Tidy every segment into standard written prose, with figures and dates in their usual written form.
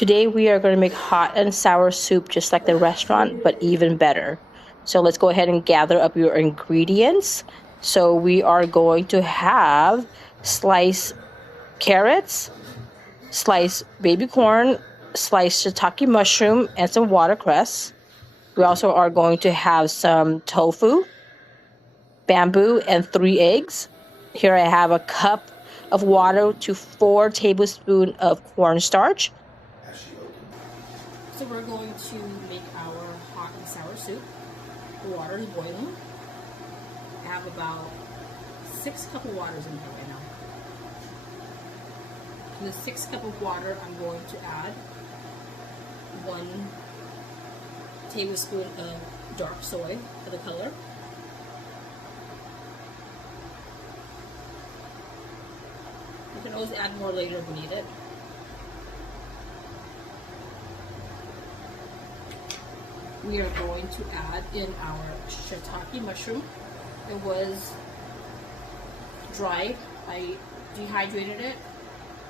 Today we are going to make hot and sour soup just like the restaurant, but even better. So let's go ahead and gather up your ingredients. So we are going to have sliced carrots, sliced baby corn, sliced shiitake mushroom, and some watercress. We also are going to have some tofu, bamboo, and 3 eggs. Here I have a cup of water to 4 tablespoons of cornstarch. So we're going to make our hot and sour soup. The water is boiling. I have about 6 cups of water in here right now. To the 6 cups of water, I'm going to add 1 tablespoon of dark soy for the color. You can always add more later if we need it. We are going to add in our shiitake mushroom. It was dried. I dehydrated it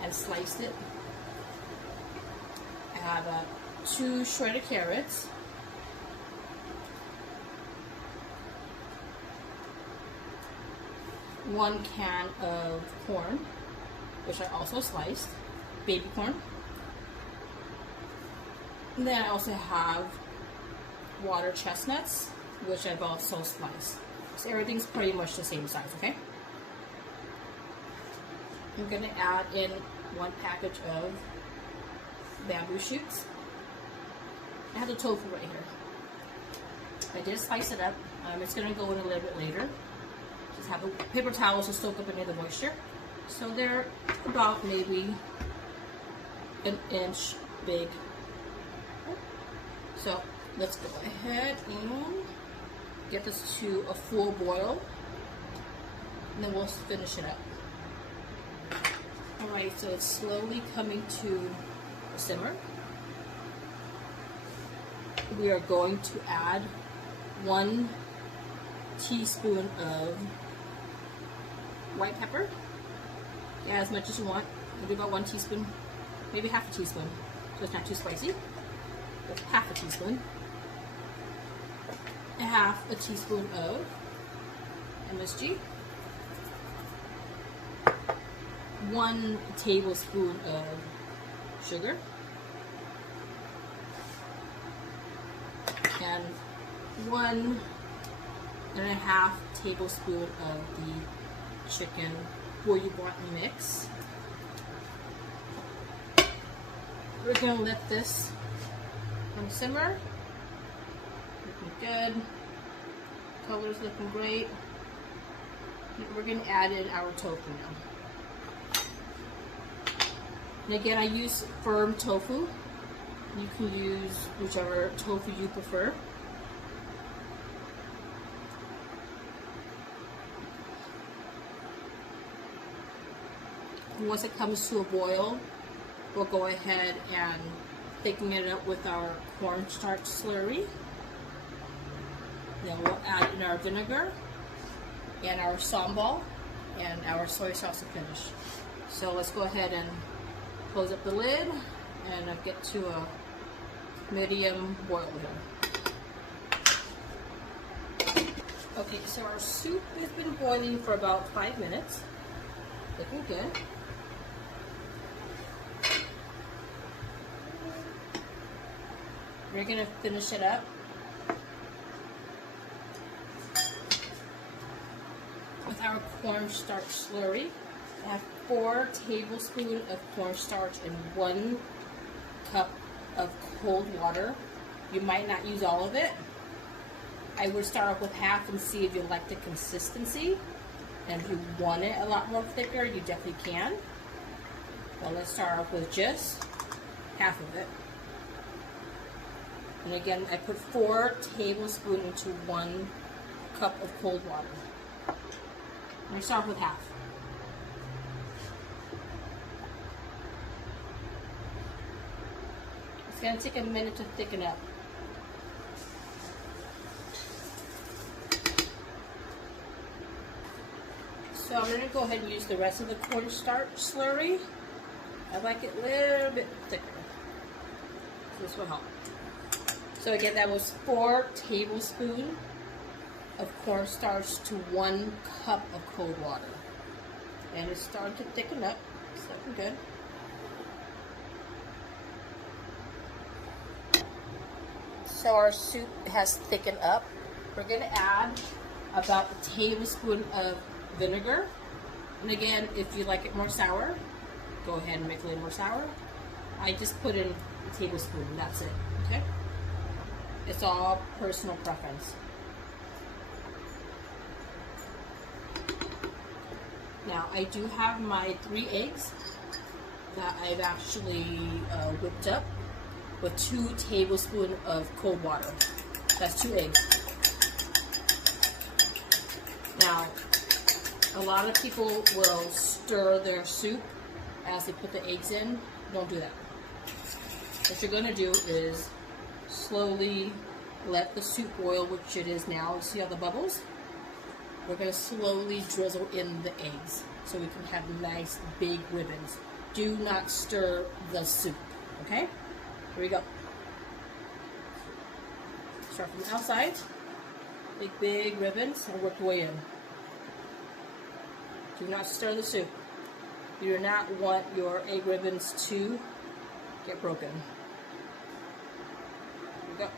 and sliced it. I have 2 shredded carrots, 1 can of corn, which I also sliced, baby corn. And then I also have water chestnuts, which I've also sliced. So everything's pretty much the same size, okay? I'm going to add in 1 package of bamboo shoots. I have the tofu right here. I did slice it up. It's going to go in a little bit later. Just have the paper towels to soak up any of the moisture. So they're about maybe an inch big. So let's go ahead and get this to a full boil, and then we'll finish it up. Alright, so it's slowly coming to a simmer. We are going to add 1 teaspoon of white pepper. Yeah, as much as you want. We'll do about 1 teaspoon, maybe half a teaspoon, so it's not too spicy. That's half a teaspoon. Half a teaspoon of MSG, 1 tablespoon of sugar, and 1.5 tablespoon of the chicken bouillon mix. We're going to let this simmer. Looking good. Color's looking great. We're going to add in our tofu now. And again, I use firm tofu. You can use whichever tofu you prefer. And once it comes to a boil, we'll go ahead and thicken it up with our cornstarch slurry. Then we'll add in our vinegar and our sambal and our soy sauce to finish. So let's go ahead and close up the lid and get to a medium boil here. Okay, so our soup has been boiling for about 5 minutes. Looking good. We're going to finish it up with our cornstarch slurry. I have 4 tablespoons of cornstarch and 1 cup of cold water. You might not use all of it. I would start off with half and see if you like the consistency. And if you want it a lot more thicker, you definitely can. Well, let's start off with just half of it. And again, I put 4 tablespoons into 1 cup of cold water. And I start with half. It's going to take a minute to thicken up. So I'm going to go ahead and use the rest of the cornstarch slurry. I like it a little bit thicker. This will help. So again, that was 4 tablespoons of cornstarch to 1 cup of cold water. And it's starting to thicken up. It's looking good. So our soup has thickened up. We're going to add about a tablespoon of vinegar. And again, if you like it more sour, go ahead and make it a little more sour. I just put in a tablespoon, and that's it, okay? It's all personal preference. Now, I do have my 3 eggs that I've actually whipped up with 2 tablespoons of cold water. That's 2 eggs. Now, a lot of people will stir their soup as they put the eggs in. Don't do that. What you're going to do is slowly let the soup boil, which it is now. You see all the bubbles? We're going to slowly drizzle in the eggs so we can have nice big ribbons. Do not stir the soup, okay? Here we go. Start from the outside. Make big ribbons and work your way in. Do not stir the soup. You do not want your egg ribbons to get broken. Here we go.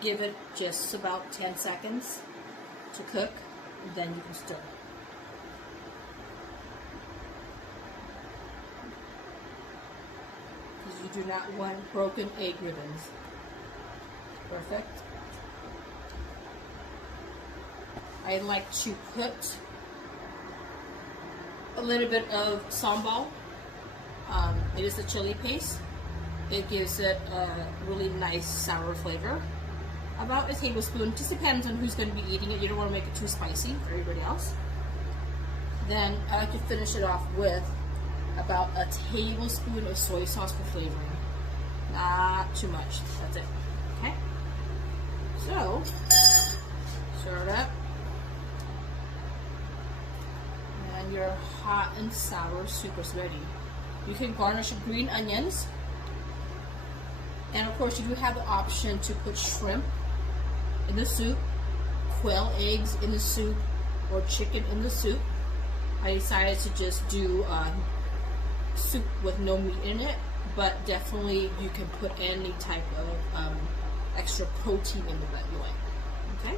Give it just about 10 seconds to cook, and then you can stir. Because you do not want broken egg ribbons. Perfect. I like to put a little bit of sambal. It is a chili paste. It gives it a really nice sour flavor. About a tablespoon, just depends on who's going to be eating it. You don't want to make it too spicy for everybody else. Then I like to finish it off with about a tablespoon of soy sauce for flavoring. Not too much. That's it. Okay? So, stir it up. And your hot and sour soup is ready. You can garnish with green onions. And of course, you do have the option to put shrimp in the soup, quail eggs in the soup, or chicken in the soup. I decided to just do soup with no meat in it, but definitely you can put any type of extra protein in it that you like. Okay?